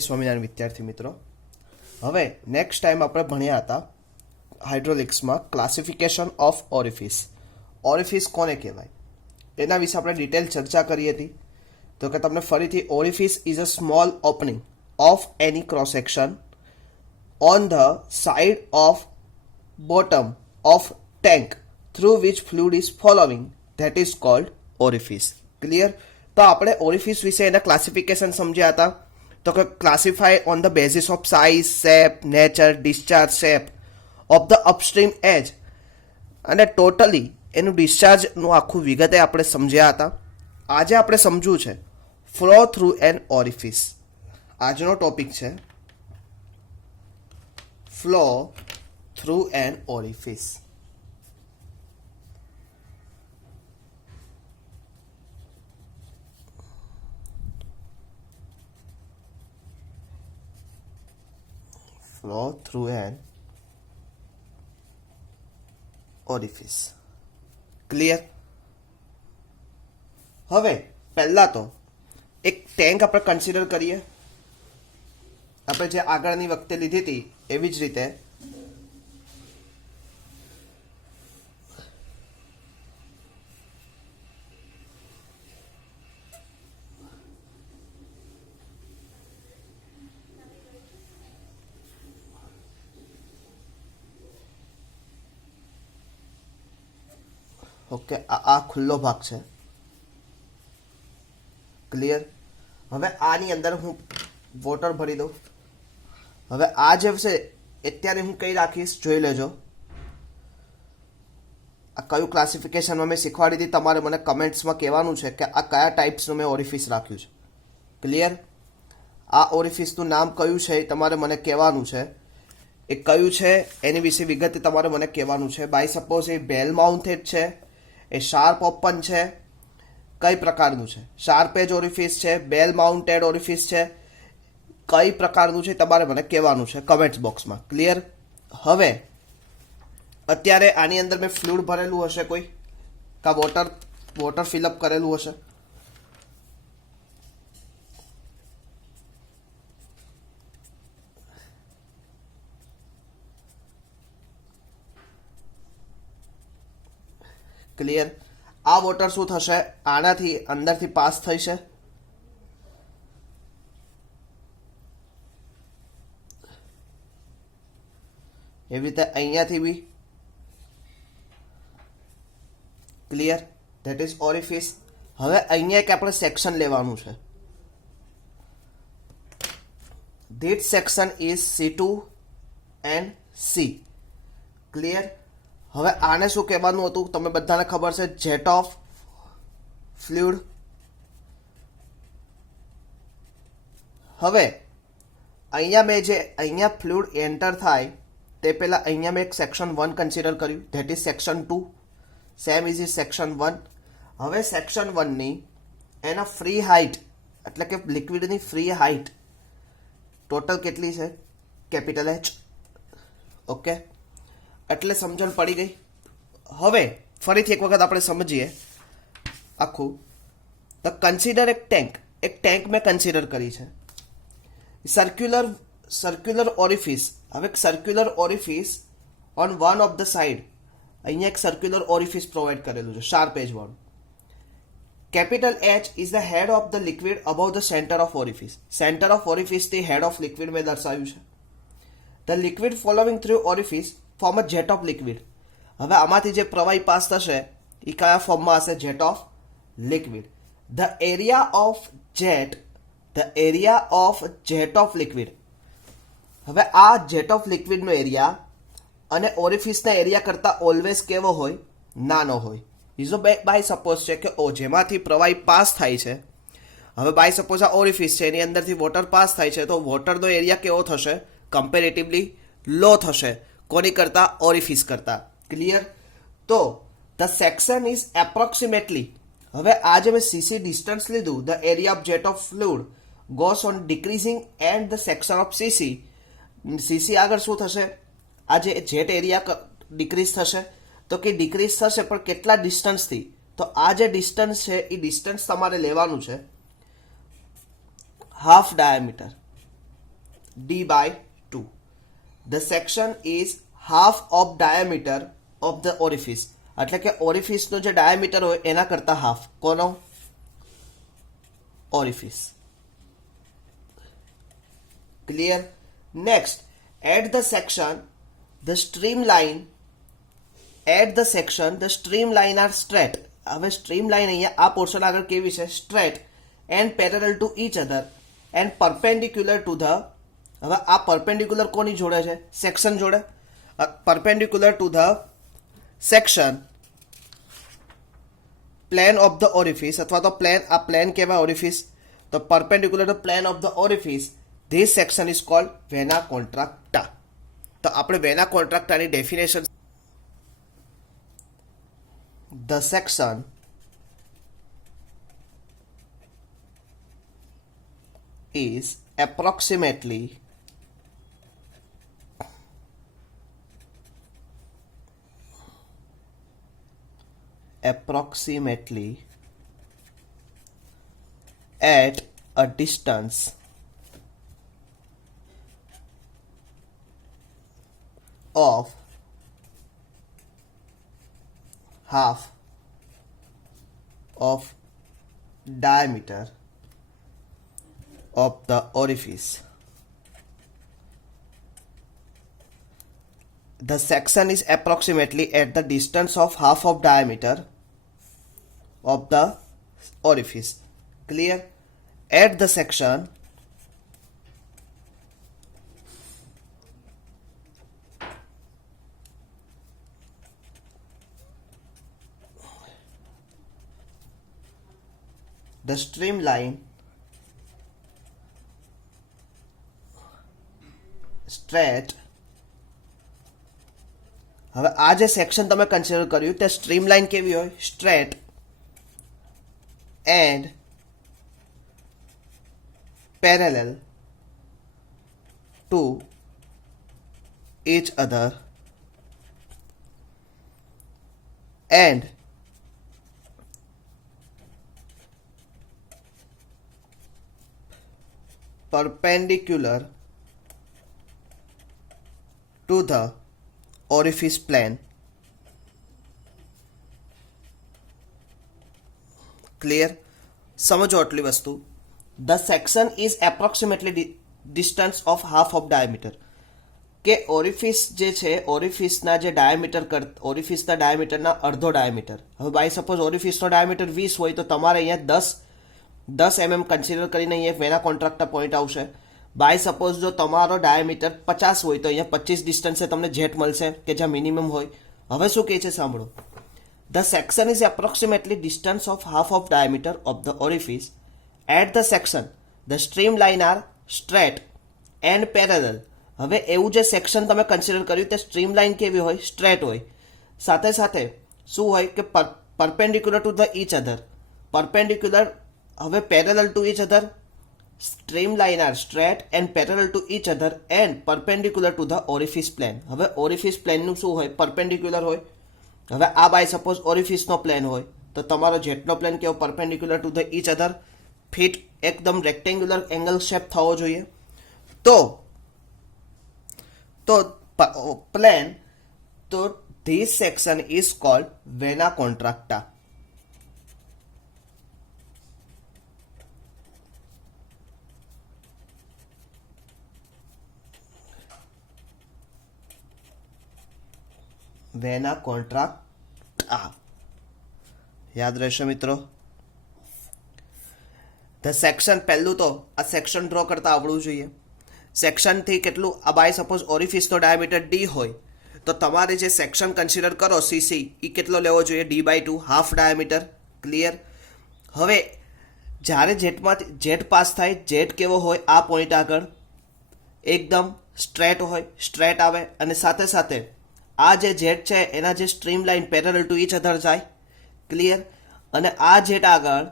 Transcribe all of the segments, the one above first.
સ્વામિનારાયણ વિદ્યાર્થી મિત્રો, હવે નેક્સ્ટ ટાઈમ આપણે ભણ્યા હતા હાઇડ્રોલિક્સમાં ક્લાસિફિકેશન ઓફ ઓરિફિસ. ઓરિફિસ કોને કહેવાય એના વિશે આપણે ડિટેલ ચર્ચા કરી હતી. તો કે તમને ફરીથી orifice is a small opening of any cross section on the side of bottom of tank through which fluid is following, that is called orifice. Clear? તો આપણે ઓરિફિસ વિશે એના ક્લાસિફિકેશન સમજ્યા હતા. તો કે classify on the basis of size, shape, nature, discharge shape of the upstream edge, અને totally એનું ડિસ્ચાર્જનું આખું વિગતે આપણે સમજ્યા હતા. આજે આપણે સમજવું છે ફ્લો થ્રુ એન ઓરિફિસ. આજનો ટોપિક છે flow through an orifice. Flow through an orifice. Clear? હવે પહેલા તો એક ટેન્ક આપણે કન્સિડર કરીએ. આપણે જે આગળની વખતે લીધી હતી એવી જ રીતે ઓકે, આ ખુલ્લો ભાગ છે. ક્લિયર? હવે આની અંદર હું વોટર ભરી દઉં. હવે આ જે છે અત્યારે હું કઈ રાખીશ જોઈ લેજો. આ કયું ક્લાસિફિકેશનમાં મેં શીખવાડી હતી તમારે મને કમેન્ટ્સમાં કહેવાનું છે કે આ કયા ટાઈપ્સનું મેં ઓરિફિસ રાખ્યું છે. ક્લિયર? આ ઓરિફિસનું નામ કયું છે એ તમારે મને કહેવાનું છે. એ કયું છે એની વિશે વિગતે તમારે મને કહેવાનું છે. બાય સપોઝ એ બેલ માઉન્ટેડ છે, એ શાર્પ ઓપન છે, કઈ પ્રકારનું છે, શાર્પ એજ ઓરિફિસ છે, બેલ માઉન્ટેડ ઓરિફિસ છે, કઈ પ્રકારનું છે તમારે મને કહેવાનું છે કમેન્ટ્સ બોક્સમાં. ક્લિયર? હવે અત્યારે આની અંદર મેં ફ્લુઇડ ભરેલું હશે, કોઈ કા વોટર ફિલઅપ કરેલું હશે. ક્લિયર? આ વોટર શું થશે? આનાથી અંદરથી પાસ થશે. એવી રીતે અહીંયાથી B. Clear? That is orifice. હવે અહીંયા એક આપણે સેક્શન લેવાનું છે. This section is C2 and C. Clear? હવે આને શું કહેવાનું હતું તમે બધાને ખબર છે, જેટ ઓફ ફ્લુઇડ. હવે અહીંયા મેં જે અહીંયા ફ્લુઇડ એન્ટર થાય તે પહેલાં અહીંયા મેં એક સેક્શન 1 કન્સિડર કર્યું, that is section 2. Same is section 1. હવે સેક્શન 1ની એના ફ્રી હાઇટ એટલે કે લિક્વિડની ફ્રી હાઇટ ટોટલ કેટલી છે? Capital H. ઓકે, એટલે સમજણ પડી ગઈ. હવે ફરીથી એક વખત આપણે સમજીએ આખું. તો કન્સિડર એક ટેન્ક મેં કન્સિડર કરી છે. Circular orifice. હવે circular orifice on one of the side, અહીંયા એક સર્ક્યુલર ઓરિફિસ પ્રોવાઈડ કરેલું છે, શાર્પ એજ વાળું. Capital H is the head of the liquid above the centre of orifice. Centre of ઓરિફિસથી હેડ ઓફ લિક્વિડ મેં દર્શાવ્યું છે. The liquid following through orifice form a jet of liquid. હવે આમાંથી જે પ્રવાહી પાસ થશે એ કયા ફોર્મમાં હશે? Jet of liquid. The area of jet of liquid. હવે આ જેટ ઓફ લિક્વિડનો એરિયા અને ઓરિફિસના એરિયા કરતાં ઓલવેઝ કેવો હોય? નાનો હોય. બીજો બાય સપોઝ છે કે જેમાંથી પ્રવાહી પાસ થાય છે. હવે બાય સપોઝ આ ઓરિફિસ છે, એની અંદરથી વોટર પાસ થાય છે, તો વોટરનો એરિયા કેવો થશે? કમ્પેરેટિવલી લો થશે. કોની કરતા? ઓરિફિસ કરતા. ક્લિયર? તો ધ સેક્શન ઇઝ એપ્રોક્સિમેટલી. હવે આ જે મેં CC ડિસ્ટન્સ લીધું, the area of jet of fluid goes on decreasing and the section of CC આગળ શું થશે? આ જે જેટ એરિયા ડિક્રીઝ થશે. તો કે ડિક્રીઝ થશે પણ કેટલા ડિસ્ટન્સથી? તો આ જે ડિસ્ટન્સ છે એ ડિસ્ટન્સ તમારે લેવાનું છે half diameter. d/2. The section is half of diameter of the orifice. એટલે કે ઓરિફિસનો જે ડાયામીટર હોય એના કરતા હાફ. કોનો? Orifice. Clear? Next, at the section the streamline are straight. હવે સ્ટ્રીમલાઇન અહીંયા આ પોર્શન આગળ કેવી છે? Straight and parallel to each other and perpendicular to the. હવે આ પરપેન્ડિક્યુલર કોની જોડે છે? સેક્શન જોડે. Perpendicular to the section plane of the orifice, અથવા તો પ્લેન, આ પ્લેન કહેવાય ઓરિફિસ. તો perpendicular to plane of the orifice, this section is called vena contracta. તો આપણે વેના કોન્ટ્રાક્ટાની definition, the section is approximately at a distance of half of diameter of the orifice. The section is approximately at the distance of half of diameter of the orifice. Clear? At the section the streamline straight. હવે આ જે section તમે consider કર્યું તે streamline કેવી હોય? Straight and parallel to each other and perpendicular to the orifice plane. Clear? સમજો આટલી વસ્તુ. The section is approximately distance of half of diameter. કે ઓરિફિસ જે છે, ઓરિફિસના જે ડાયામીટર ઓરિફિસના ડાયામીટરના અડધો ડાયામીટર. હવે બાય સપોઝ ઓરિફિસનો ડાયામીટર 20 હોય તો તમારે અહીંયા 10 mm કન્સિડર કરીને અહીંયા વેના કોન્ટ્રાક્ટા પોઈન્ટ આવશે. બાય સપોઝ જો તમારો ડાયામીટર 50 હોય તો અહીંયા 25 ડિસ્ટન્સે તમને જેટ મળશે કે જ્યાં મિનિમમ હોય. હવે શું કહે છે સાંભળો. The section is approximately distance of half of diameter of the orifice. At the section the stream line are straight and parallel. હવે એવું જે સેક્શન તમે કન્સિડર કર્યું તે સ્ટ્રીમ લાઇન કેવી હોય? સ્ટ્રેટ હોય. સાથે સાથે શું હોય કે perpendicular to the each other. Perpendicular, હવે parallel to each other. streamline are straight and parallel to each other and perpendicular to the orifice plane. હવે orifice plane નું શું હોય? perpendicular હોય. હવે આ બાય સપોઝ orifice નો પ્લેન હોય તો તમારો જેટનો પ્લેન કેવો? perpendicular to the each other, fit એકદમ રેક્ટેન્ગ્યુલર એંગલ શેપ થવો જોઈએ. તો પ્લેન, તો this section is called vena contracta. વેના કોન્ટ્રાક્ટા. યાદ રહેશે મિત્રો. ધ સેક્શન, પહેલું તો આ સેક્શન ડ્રો કરતા આવડવું જોઈએ. સેક્શનથી કેટલું? આ બાય સપોઝ ઓરિફિસનો ડાયામીટર ડી હોય તો તમારે જે સેક્શન કન્સિડર કરો સીસી એ કેટલો લેવો જોઈએ? d/2, half diameter. ક્લિયર? હવે જ્યારે જેટમાંથી જેટ પાસ થાય, જેટ કેવો હોય? આ પોઈન્ટ આગળ એકદમ સ્ટ્રેટ હોય, સ્ટ્રેટ આવે અને સાથે સાથે આ જે જેટ છે એના જે stream line parallel to each અધર જાય. ક્લિયર? અને આ જેટ આગળ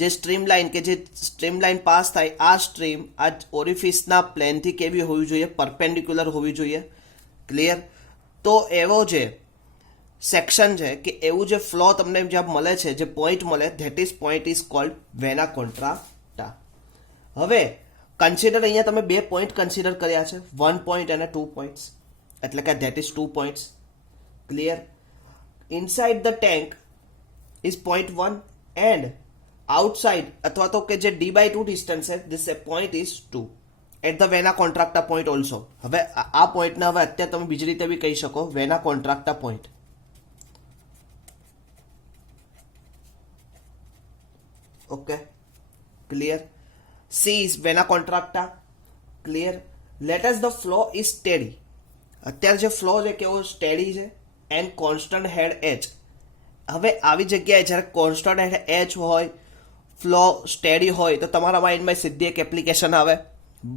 જે સ્ટ્રીમ લાઇન, કે જે સ્ટ્રીમ લાઇન પાસ થાય, આ સ્ટ્રીમ આ ઓરિફિસના પ્લેનથી કેવી હોવી જોઈએ? પરપેન્ડિક્યુલર હોવી જોઈએ. ક્લિયર? તો એવો જે સેક્શન છે કે એવું જે ફ્લો તમને જ્યાં મળે છે, જે પોઈન્ટ મળે, that is point is called vena contracta. હવે કન્સિડર અહીંયા તમે બે પોઈન્ટ કન્સિડર કર્યા છે, 1 પોઈન્ટ અને 2 પોઈન્ટ્સ, એટલે કે that is 2 points. Clear. Inside the tank is 0.1 and outside અથવા તો કે જે d/2 ડિસ્ટન્સ છે this point is 2 at the vena contracta point also. હવે આ પોઈન્ટને હવે અત્યારે તમે બીજી રીતે બી કહી શકો, vena contracta point. Okay, clear. C is vena contracta. Clear. Let us the flow is steady. અત્યારે જે ફ્લો છે કેવો સ્ટેડી છે એન્ડ કોન્સ્ટન્ટ હેડ એચ. હવે આવી જગ્યાએ જ્યારે કોન્સ્ટન્ટ હેડ એચ હોય, ફ્લો સ્ટેડી હોય, તો તમારા માઇન્ડમાં સીધી એક એપ્લિકેશન આવે,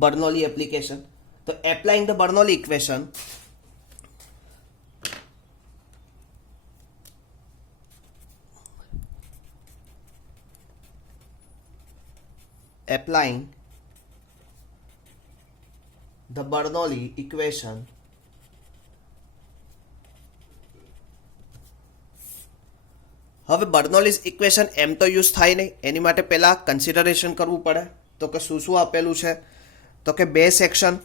બર્નોલી એપ્લિકેશન. તો applying the Bernoulli equation, applying the Bernoulli equation, હવે બર્નોલીઝ ઇક્વેશન એમ તો યુઝ થાય નહીં, એની માટે પહેલા કન્સિડરેશન કરવું પડે. તો કે શું શું આપેલું છે, તો કે બે section,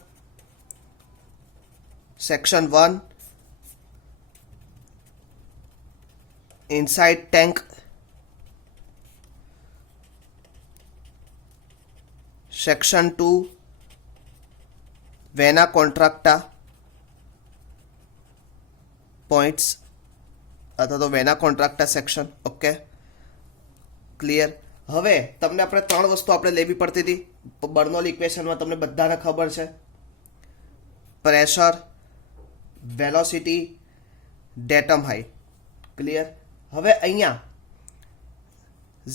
section 1 inside tank, section 2 vena contracta points અથવા તો vena contracta section. Okay, clear. હવે તમને આપણે ત્રણ વસ્તુ આપણે લેવી પડતી હતી બર્નોલી ઇક્વેશનમાં, તમને બધાને ખબર છે, pressure, velocity, datum height. Clear. હવે અહીંયા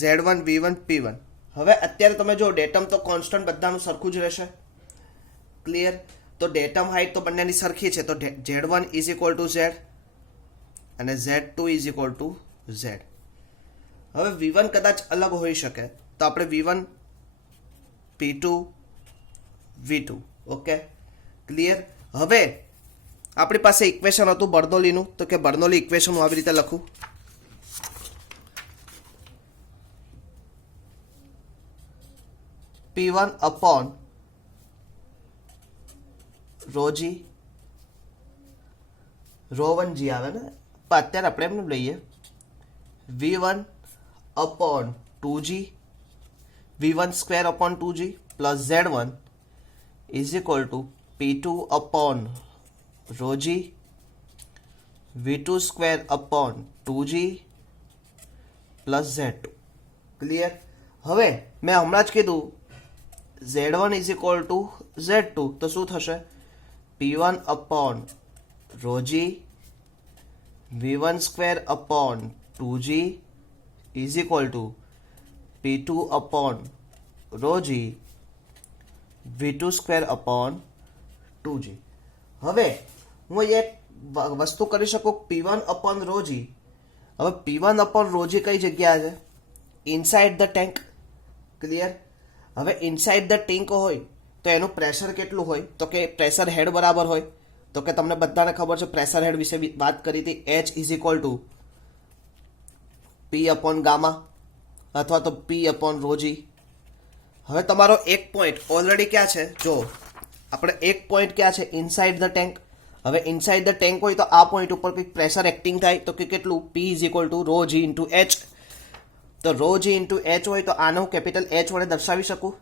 Z1 V1 P1. હવે અત્યારે તમે જો ડેટમ તો કોન્સ્ટન્ટ બધાનું સરખું જ રહેશે. ક્લિયર. તો ડેટમ હાઇટ તો બંનેની સરખી છે, તો Z1 is equal two Z અને Z2 is equal two Z. હવે V1 કદાચ અલગ હોઈ શકે, તો આપણે V1 P2 V2. Okay, clear. હવે આપણી પાસે ઇક્વેશન હતું બર્નોલીનું, તો કે બર્નોલી ઇક્વેશન હું આવી રીતે લખું, P1 upon rho g, rho 1g આવે ને, પણ અત્યારે આપણે એમને લઈએ V1 upon 2g, V1 square upon 2g plus Z1 is equal to P2 upon rho g, V2 square upon 2g plus Z2. Clear. હવે મેં હમણાં જ કીધું Z1 is equal to Z2, તો શું થશે? P1 upon rho g, V1 square upon 2g is equal to P2 upon rho g, V2 square upon 2g. હવે હું એક વસ્તુ કરી શકું, P1 upon rho g. હવે P1 upon rho g કઈ જગ્યા છે? Inside the tank. ક્લિયર. હવે ઇનસાઇડ ધ ટેન્ક હોય તો એનું પ્રેશર કેટલું હોય? તો કે પ્રેશર હેડ બરાબર હોય, તો કે તમને બધાને ખબર છે પ્રેશર હેડ વિશે વાત કરી હતી, H is equal two P upon gamma અથવા તો P અપોન રોજી. હવે તમારો એક પોઈન્ટ ઓલરેડી ક્યાં છે? જો આપણે એક પોઈન્ટ ક્યાં છે? Inside the tank. હવે ઇનસાઇડ ધ ટેન્ક હોય તો આ પોઈન્ટ ઉપર કંઈક પ્રેશર એક્ટિંગ થાય, તો કે કેટલું? P is equal to rho g into h. તો રો જી ઇન્ટુ એચ હોય તો આને હું કેપિટલ એચ વડે દર્શાવી શકું.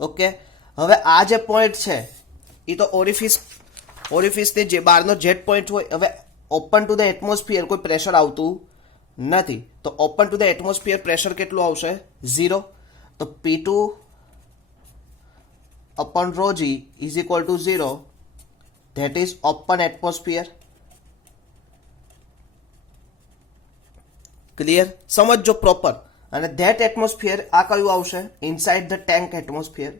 ઓકે. હવે આ જે પોઈન્ટ છે એ તો ઓરિફિસની જે બહારનો જેટ પોઈન્ટ હોય. હવે ઓપન ટુ ધ એટમોસ્ફિયર કોઈ પ્રેશર આવતું નથી, તો open to the atmosphere pressure કેટલું આવશે? 0. તો P2 upon rho g is equal to 0, that is open atmosphere. Clear. સમજો પ્રોપર. અને ધેટ એટમોસ્ફિયર આ કયું આવશે? Inside the tank atmosphere.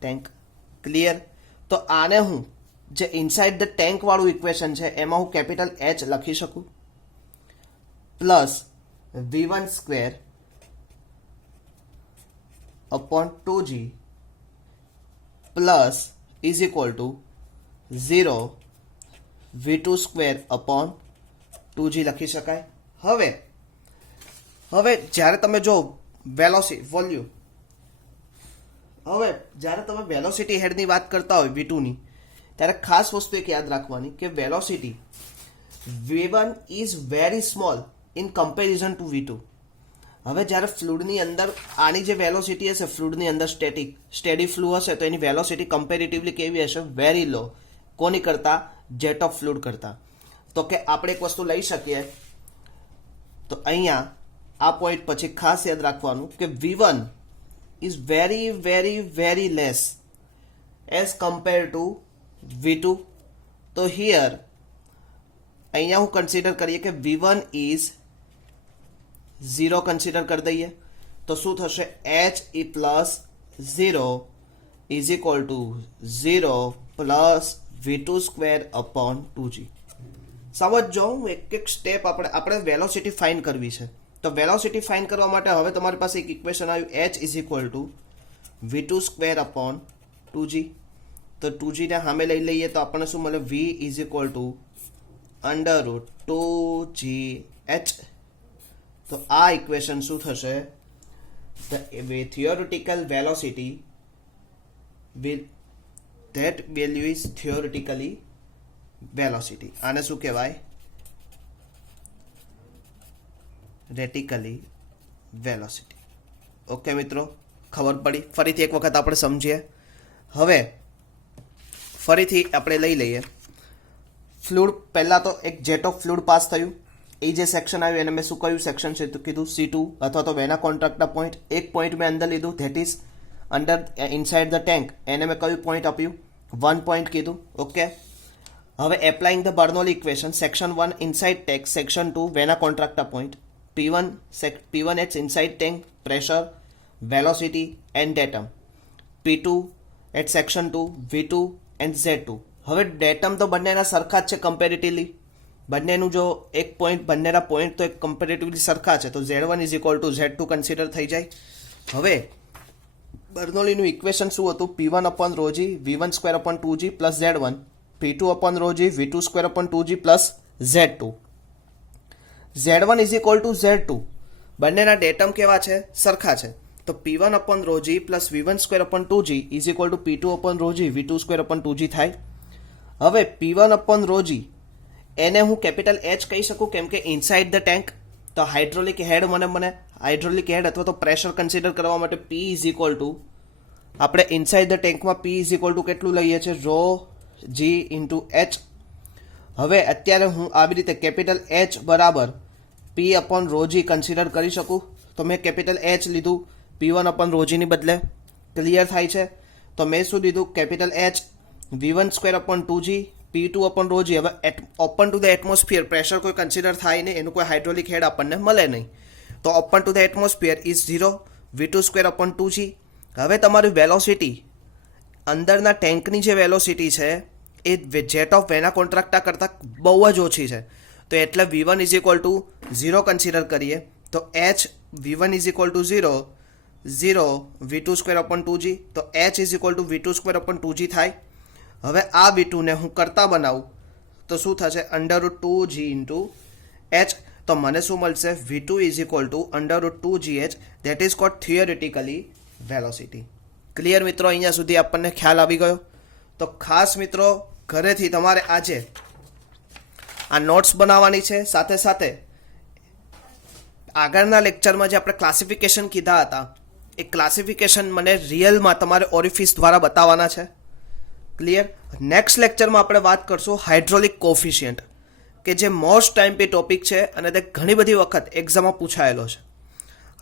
Tank. Clear. તો આને હું જે ઇનસાઇડ ધ ટેન્ક વાળું ઇક્વેશન છે એમાં હું કેપિટલ એચ લખી શકું, plus V1 square upon 2g plus is equal two 0 V2 square upon 2g લખી શકાય. હવે હવે જ્યારે તમે જો વોલ્યુમ, હવે જ્યારે તમે વેલોસિટી હેડની વાત કરતા હોય V2ની, ત્યારે ખાસ વસ્તુ એક યાદ રાખવાની કે velocity V1 is very small in comparison two V2. હવે જ્યારે ફ્લુડની અંદર આની જે વેલોસિટી હશે, ફ્લુડની અંદર સ્ટેડી ફ્લુ હશે, તો એની વેલોસિટી કમ્પેરેટિવલી કેવી હશે? વેરી લો. કોની કરતાં? જેટ ઓફ ફ્લુડ કરતાં. તો કે આપણે એક વસ્તુ લઈ શકીએ, તો અહીંયા આ પોઈન્ટ પછી ખાસ યાદ રાખવાનું કે V1 is very very very less as compare to V2. તો હિયર અહીંયા હું કન્સિડર કરીએ કે V1 ઇઝ 0 કન્સિડર કરી દઈએ, તો શું થશે? H E plus 0 is equal two 0 plus V2 square upon 2G. સમજો, હું એક સ્ટેપ આપણે વેલોસિટી ફાઇન્ડ કરવી છે. તો વેલોસિટી ફાઇન્ડ કરવા માટે હવે તમારી પાસે એક ઇક્વેશન આવ્યું, H is equal two V2 square upon 2G. તો 2G ને સામે લઈ લઈએ તો આપણને શું મળે? V is equal to under root 2GH. તો આ ઇક્વેશન શું થશે? The theoretical velocity will that value is theoretically velocity. આને શું કહેવાય? રેટિકલી વેલોસિટી. ઓકે મિત્રો, ખબર પડી? ફરીથી એક વખત આપણે સમજીએ. હવે ફરીથી આપણે લઈ લઈએ ફ્લુડ. પહેલાં તો એક જેટ ઓફ ફ્લુડ પાસ થયું, એ જે સેક્શન આવ્યું એને મેં શું કહ્યું સેક્શન છે? તો કીધું C2 અથવા તો વેના કોન્ટ્રાક્ટના પોઈન્ટ. એક પોઈન્ટ મેં અંદર લીધું, that is under inside the tank. એને મેં કયું પોઈન્ટ આપ્યું? 1 પોઈન્ટ કીધું. ઓકે, હવે applying the Bernoulli equation, section 1 inside tank, section 2 vena કોન્ટ્રાક્ટના point. P1 its inside tank, pressure, velocity and datum. P2 at section 2 V2 and Z2. હવે datum તો બંનેના સરખા જ છે કમ્પેરેટિવલી. બંનેનું જો એક પોઈન્ટ, બંનેના પોઈન્ટ તો એક કમ્પેરેટિવલી સરખા છે, તો Z1 is equal two Z2 consider થઈ જાય. હવે બર્નોલીનું ઇક્વેશન શું હતું? P1 upon ρg V1 square upon 2G plus Z1, P2 upon ρg V2 square upon 2G plus Z2. Z1 is equal two Z2. બંનેના datum કેવા છે? સરખા છે. તો P1 upon ρg plus V1 square upon 2G is equal two P2 upon ρg V2 square upon 2G થાય. હવે P1 upon ρg એને હું કેપિટલ H કહી શકું, કેમ કે ઇનસાઇડ ધ ટેન્ક. તો હાઇડ્રોલિક હેડ મને હાઇડ્રોલિક હેડ અથવા તો પ્રેશર કન્સિડર કરવા માટે P ઇઝ ઇક્વલ ટુ, આપણે ઇનસાઇડ ધ ટેન્કમાં P ઇઝ ઇક્વલ ટુ કેટલું લઈએ છીએ? ρg into H. હવે અત્યારે હું આવી રીતે કેપિટલ H બરાબર P અપોન ρg કન્સિડર કરી શકું. તો મેં કેપિટલ H લીધું P1 અપોન ρgની બદલે. ક્લિયર થાય છે? તો મેં શું લીધું? Capital H V1 square upon 2G P2 upon ρg. હવે open to the atmosphere pressure કોઈ કન્સિડર થાય નહીં, એનું કોઈ હાઇડ્રોલિક હેડ આપણને મળે નહીં. તો open to the atmosphere is 0 V2 square upon 2G. હવે તમારી વેલોસિટી, અંદરના ટેન્કની જે વેલોસિટી છે એ જેટ ઓફ વેના કોન્ટ્રાક્ટા કરતાં બહુ જ ઓછી છે. તો એટલે V1 is equal two 0 consider કરીએ તો H V1 is equal two 0 V2 square upon 2G. તો H is equal two V2 square upon 2G થાય. હવે આ V2 ને હું કરતા બનાવું તો શું થશે? Under root 2G into H. તો મને શું મળશે? V2 is equal to under root 2GH. That is called theoretically velocity. Clear મિત્રો? અહીંયા સુધી આપણને ખ્યાલ આવી ગયો. તો ખાસ મિત્રો, ઘરેથી તમારે આજે આ નોટ્સ બનાવવાની છે. સાથે સાથે આગળના લેક્ચરમાં જે આપણે ક્લાસિફિકેશન કીધા હતા, એ ક્લાસિફિકેશન મને રિયલમાં તમારે ઓરિફિસ દ્વારા બતાવવાના છે. ક્લિયર? નેક્સ્ટ લેક્ચરમાં આપણે વાત કરશું હાઇડ્રોલિક કોફિશિયન્ટ, કે જે મોસ્ટ ટાઈમ પે ટોપિક છે અને તે ઘણી બધી વખત એક્ઝામમાં પૂછાયેલો છે.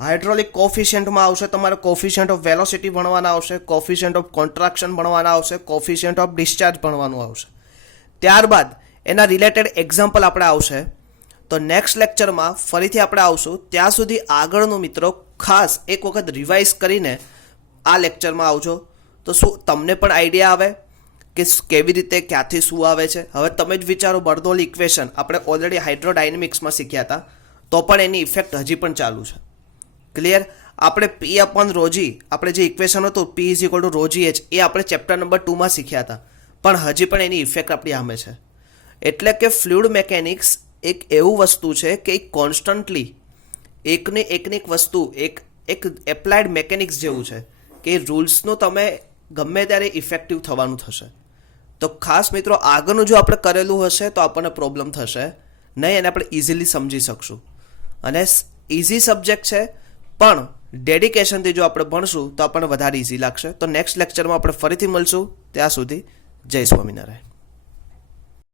હાઇડ્રોલિક કોફિશિયન્ટમાં આવશે તમારે કોફિશિયન્ટ ઓફ વેલોસિટી ભણવાના આવશે, કોફિશિયન્ટ ઓફ કોન્ટ્રાક્શન ભણવાના આવશે, કોફિશિયન્ટ ઓફ ડિસ્ચાર્જ ભણવાનું આવશે. ત્યારબાદ એના રિલેટેડ એક્ઝામ્પલ આપણે આવશે. તો નેક્સ્ટ લેક્ચરમાં ફરીથી આપણે આવશું. ત્યાં સુધી આગળનું મિત્રો ખાસ એક વખત રિવાઇઝ કરીને આ લેક્ચરમાં આવજો, તો શું તમને પણ આઈડિયા આવે કે કેવી રીતે ક્યાંથી શું આવે છે. હવે તમે જ વિચારો, બર્નોલી ઇક્વેશન આપણે ઓલરેડી હાઇડ્રોડાયનેમિક્સમાં શીખ્યા હતા, તો પણ એની ઇફેક્ટ હજી પણ ચાલુ છે. ક્લિયર? આપણે P અપોન ρg, આપણે જે ઇક્વેશન હતું P is equal two ρgh, એ આપણે ચેપ્ટર નંબર 2માં શીખ્યા હતા, પણ હજી પણ એની ઇફેક્ટ આપણી સામે છે. એટલે કે ફ્લુઇડ મેકેનિક્સ એક એવું વસ્તુ છે કે એ કોન્સ્ટન્ટલી એકને એક વસ્તુ એક એપ્લાઇડ મેકેનિક્સ જેવું છે કે રૂલ્સનો તમે ગમે ત્યારે ઇફેક્ટિવ થવાનું થશે. તો ખાસ મિત્રો આગળનું જો આપણે કરેલું હશે તો આપણને પ્રોબ્લેમ થશે નહીં, એને આપણે ઇઝીલી સમજી શકશું. અને ઇઝી સબ્જેક્ટ છે પણ ડેડિકેશનથી જો આપણે ભણશું તો આપણને વધારે ઇઝી લાગશે. તો નેક્સ્ટ લેક્ચરમાં આપણે ફરીથી મળશું. ત્યાં સુધી જય સ્વામિનારાયણ.